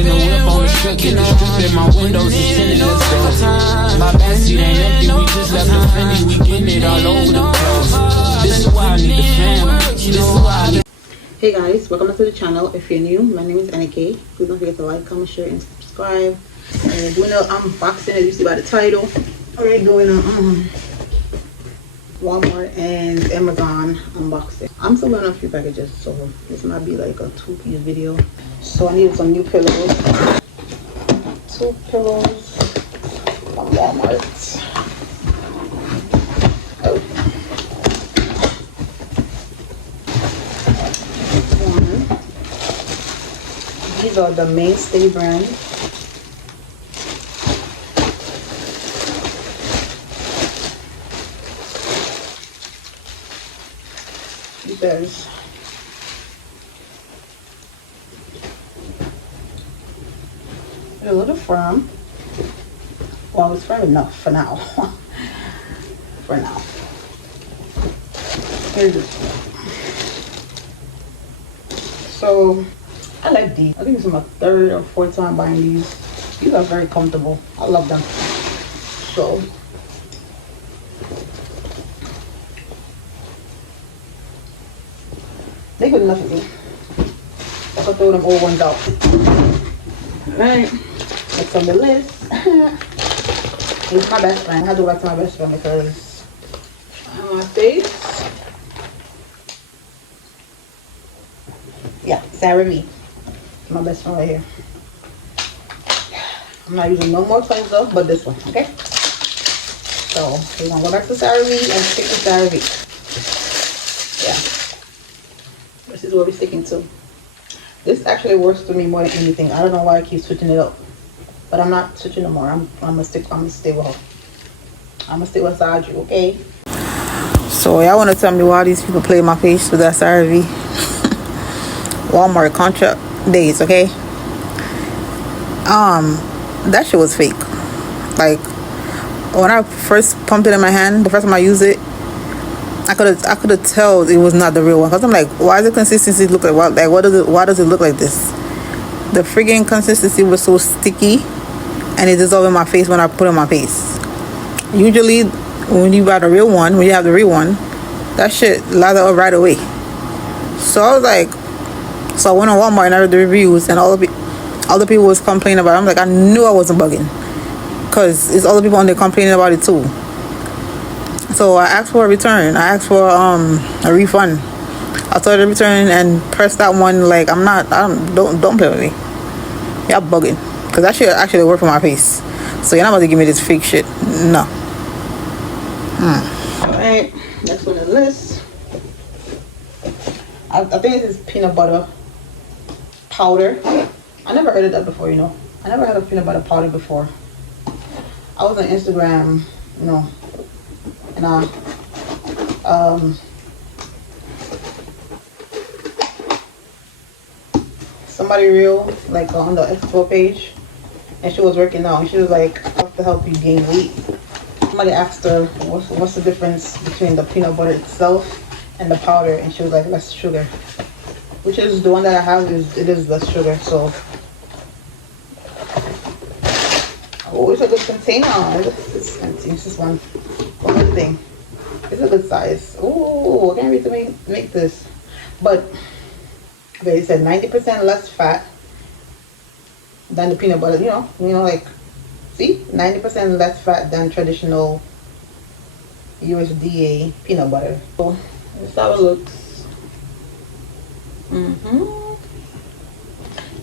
in the whip on the strip, get the strip in my windows is tinted, let's go. My backseat ain't empty, we just left the Fendi, we getting it all over the place. This is why I need the fam, this is why I need. Hey guys, welcome to the channel. If you're new, my name is NK. Please don't forget to like, comment, share, and subscribe. And we're doing an unboxing, as you see by the title. We're doing a Walmart and Amazon unboxing. I'm still learning a few packages, so this might be like a 2-piece video. So I needed some new pillows. 2 pillows from Walmart. Oh. These are the Mainstay brand. There's a little firm. Well, it's firm enough for now. For now. Here's this one. So I like these. I think it's my 3rd or 4th time buying these. These are very comfortable. I love them. So they good enough for me. I can throw them old ones out. Alright, next on the list. It's my best friend. I have to go back to my best friend because on my face. Yeah, Sarah V. My best friend right here. I'm not using no more cleanser but this one, okay? So we're gonna go back to Sarah V and stick to Sarah V. Yeah. This is what we're sticking to. This actually works for me more than anything. I don't know why I keep switching it up. But I'm not switching no more. I'm gonna stay with her. I'm gonna stay with Saju, okay? So y'all wanna tell me why these people play my face with that Sarah V? Walmart contract days, okay? That shit was fake. Like when I first pumped it in my hand, the first time I used it, I could have tell it was not the real one. Cause I'm like, why does the consistency look like what? Like, why does it look like this? The friggin' consistency was so sticky, and it dissolved in my face when I put it on my face. Usually, when you buy the real one, when you have the real one, that shit lather up right away. So I was like, so I went on Walmart and I read the reviews, and all the people was complaining about it. I'm like, I knew I wasn't bugging, cause it's other people on there complaining about it too. So I asked for a return. I asked for a refund. I started returning and pressed that one. Like, don't play with me. Y'all bugging, cause that shit actually worked for my face. So you're not about to give me this fake shit. No. Alright, next on the list. I think this is peanut butter powder. I never heard of that before, you know. I never heard of peanut butter powder before. I was on Instagram, you know, and somebody real, like on the expo page, and she was working out, and she was like, how to help you gain weight. Somebody asked her what's the difference between the peanut butter itself and the powder, and she was like, less sugar, which is the one that I have. It is less sugar. So oh, it's a good container. This is one good thing. It's a good size. Oh, I can't wait to make this. But okay, it said 90% less fat than the peanut butter. You know, like, see, 90% less fat than traditional USDA peanut butter. So that's how it looks.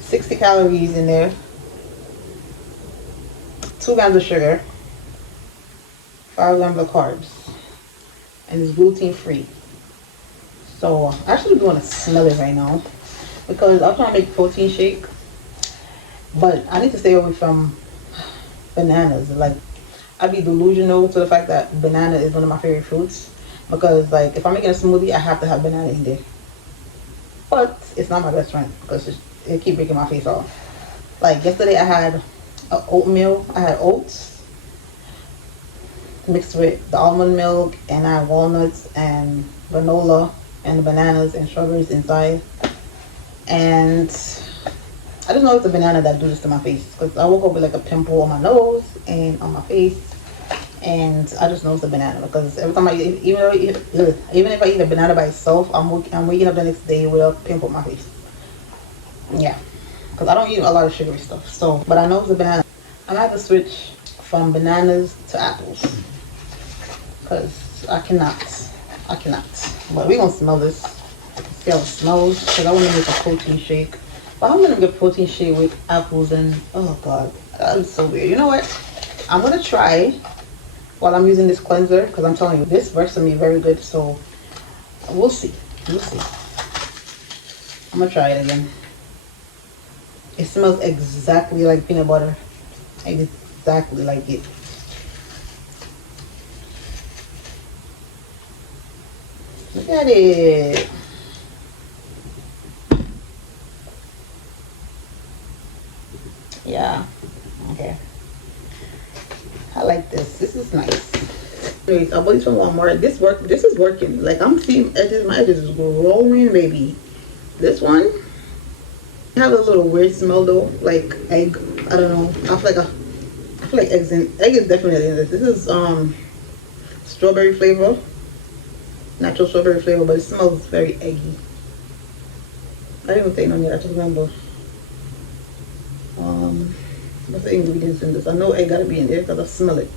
60 calories in there. 2 grams of sugar. 5 grams of carbs. And it's gluten free. So I actually want to smell it right now, because I'm trying to make protein shake, but I need to stay away from bananas. Like, I'd be delusional to the fact that banana is one of my favorite fruits, because like if I'm making a smoothie, I have to have banana in there. But it's not my best friend because it keep breaking my face off. Like yesterday I had oatmeal. I had oats mixed with the almond milk, and I had walnuts and granola and bananas and strawberries inside. And I don't know if it's a banana that do this to my face, because I woke up with like a pimple on my nose and on my face, and I just know it's a banana because every time I eat, even if I eat a banana by itself, I'm waking up the next day with a pimple on my face. Yeah, because I don't eat a lot of sugary stuff. So, but I know it's a banana. I'm gonna have to switch from bananas to apples because I cannot. But we gonna smell this. See how it smells. Because I want to make a protein shake. But I'm gonna get protein shake with apples and oh god, that is so weird. You know what? I'm gonna try while I'm using this cleanser because I'm telling you this works for me very good. So we'll see. We'll see. I'm gonna try it again. It smells exactly like peanut butter. Exactly like it. Look at it. Yeah. Okay. I like this. This is nice. Anyways, I bought these from Walmart. This is working. Like I'm seeing edges. My edges is growing, baby. This one have a little weird smell though, like egg. I don't know. I feel like egg is definitely in this. This is strawberry flavor, natural strawberry flavor, but it smells very eggy. I didn't even take none yet. I just remember what's the ingredients in this. I know egg gotta be in there because I smell it.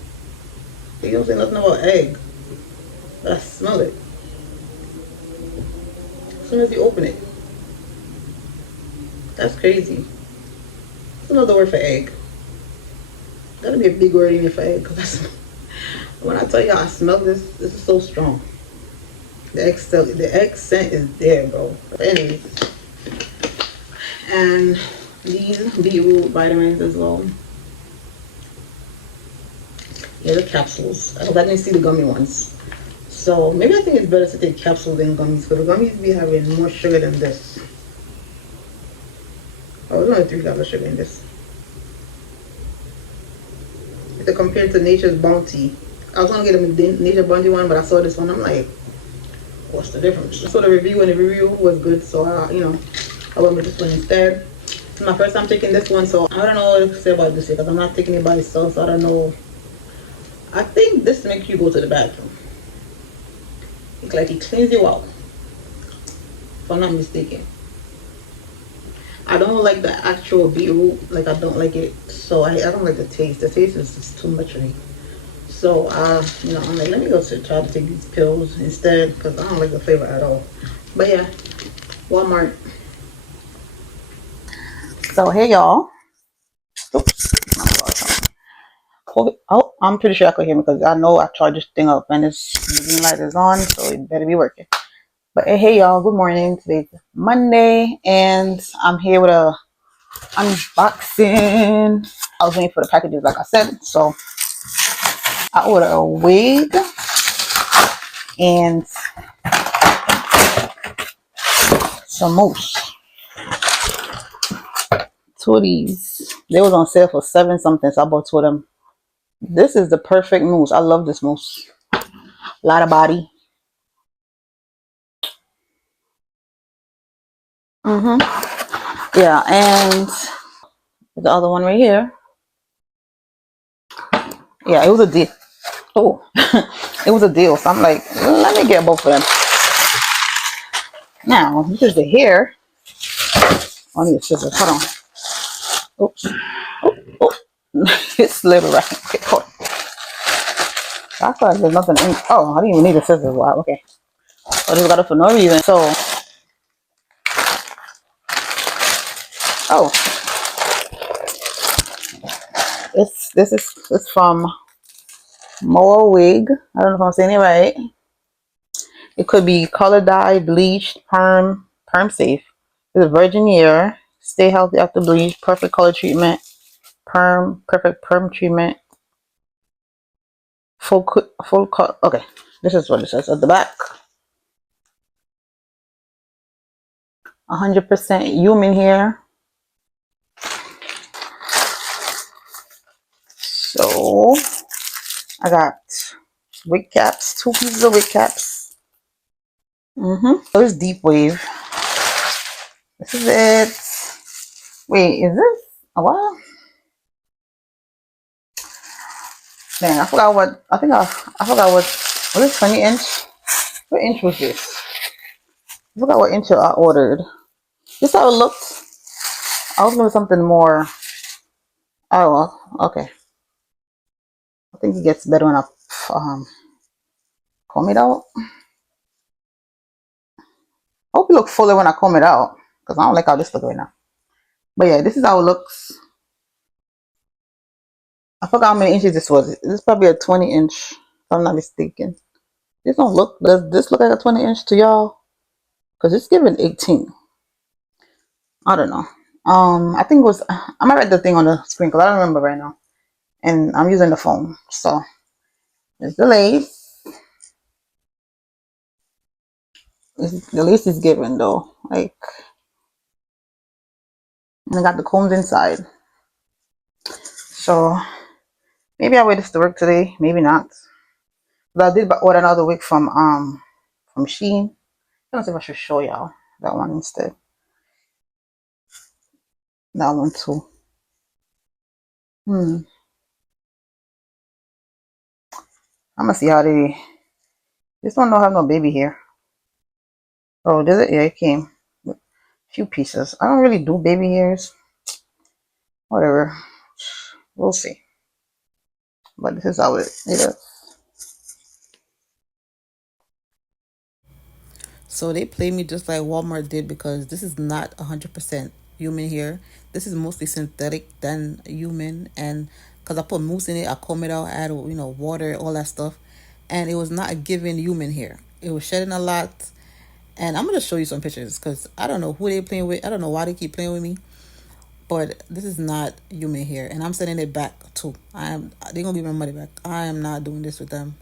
You don't say nothing about egg, but I smell it as soon as you open it. That's crazy. That's another word for egg. Gotta be a big word in here for egg, because when I tell you I smell this, this is so strong. The egg scent is there, bro. But anyways, and these beetroot vitamins as well. Yeah, the capsules. I didn't see the gummy ones. So maybe I think it's better to take capsules than gummies, because the gummies be having more sugar than this. Oh, there's only 3 grams of sugar in this. If compared to Nature's Bounty, I was gonna get a Nature Bounty one, but I saw this one. I'm like, what's the difference? I saw the review, and the review was good, so I went with this one instead. It's my first time taking this one, so I don't know what to say about this because I'm not taking it by itself. So I don't know. I think this makes you go to the bathroom. It's like it cleans you out, if I'm not mistaken. I don't like the actual beetroot, like I don't like it, so I don't like the taste. The taste is just too much for me. So I'm like, let me go try to take these pills instead because I don't like the flavor at all. But yeah, Walmart. So here y'all. Oops. Oh, I'm pretty sure I could hear me because I know I charged this thing up and this green light is on, so it better be working. But hey y'all, good morning. Today's Monday and I'm here with a unboxing. I was waiting for the packages like I said, so I ordered a wig and some mousse. 2 of these. They was on sale for $7 something, so I bought 2 of them. This is the perfect mousse. I love this mousse. A lot of body. Yeah, and the other one right here. Yeah, it was a deal. Oh, it was a deal. So I'm like, let me get both of them. Now, this is the hair. I need a scissors. Hold on. Oops. Oh. It slid right. Okay, hold on. I thought there's nothing in. Oh, I didn't even need a scissors. Wow, okay. I just got it for no reason. So, oh, it's from Moa Wig. I don't know if I'm saying it right. It could be color dye, bleached, perm safe. It's a virgin year. Stay healthy after bleach. Perfect color treatment. Perfect perm treatment. Full color. Okay, this is what it says at the back. 100% human hair. So I got wig caps, 2 pieces of wig caps. So it's deep wave. This is it. Wait, is this a what? Dang, I forgot what. I think I forgot what. Was this 20 inch? What inch was this? I forgot what inch I ordered. This how it looked. I was looking for something more. Oh well, okay. I think it gets better when I comb it out. I hope it looks fuller when I comb it out, because I don't like how this looks right now. But yeah, this is how it looks. I forgot how many inches this was. This is probably a 20 inch, if I'm not mistaken. This don't look. Does this look like a 20 inch to y'all? Because it's giving 18. I don't know. I think it was. I might write the thing on the screen because I don't remember right now, and I'm using the phone. So there's the lace. The lace is given though, like, and I got the combs inside. So maybe I'll wear this to work today. Maybe not. But I did order another wig from Shein. I don't know if I should show y'all that one instead. That one too. I'm gonna see how they. This one don't have no baby hair. Oh, does it? Yeah, it came with a few pieces. I don't really do baby hairs. Whatever. We'll see. But this is how it is. So they play me just like Walmart did, because this is not 100% human hair. This is mostly synthetic than human, and because I put mousse in it, I comb it out, add water, all that stuff, and it was not giving human hair. It was shedding a lot, and I'm gonna show you some pictures because I don't know who they playing with. I don't know why they keep playing with me, but this is not human hair, and I'm sending it back too. They're gonna give my money back. I am not doing this with them.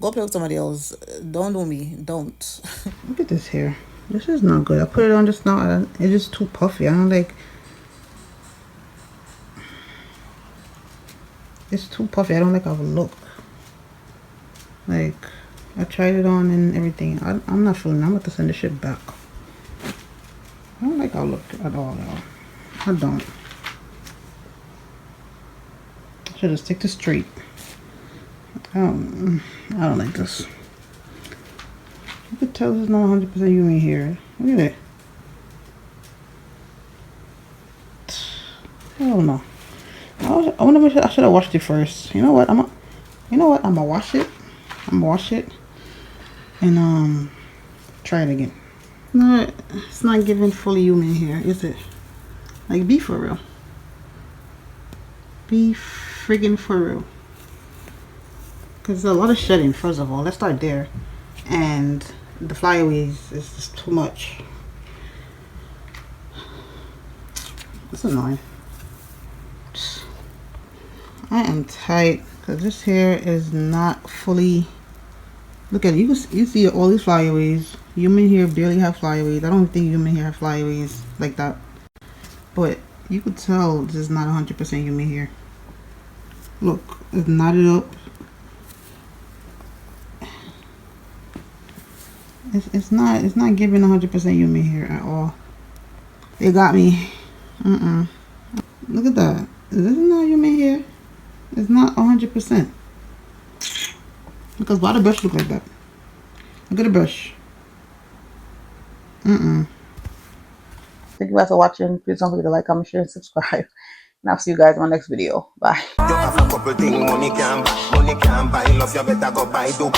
Go play with somebody else. Don't do me. Don't. Look at this hair. This is not good. I put it on just now. It's just too puffy. I don't like. It's too puffy. I don't like how it look. Like, I tried it on and everything. I'm not feeling it. I'm about to send this shit back. I don't like how it look at all, y'all. I don't. I should have stick to straight. I don't like this. You could tell there's not 100% human hair. Look at it. I don't know. I wonder if I should have washed it first. You know what? I'm gonna wash it. I'm gonna wash it and try it again. No, it's not giving fully human hair, is it? Like, be for real. Be friggin' for real. Because there's a lot of shedding, first of all. Let's start there. And the flyaways is just too much. It's annoying. I am tight because this hair is not fully. Look at it. You see all these flyaways. Human hair barely have flyaways. I don't think human hair have flyaways like that. But you could tell this is not 100% human hair. Look, it's knotted up. It's not giving 100% human hair at all. They got me. Look at that. This is not human hair. It's not 100%. Because why the brush look like that? Look at the brush. Thank you guys for watching. Please don't forget to like, comment, share, and subscribe. And I'll see you guys in my next video. Bye. You have a couple things money can buy. Money can buy. Love you better go buy. Do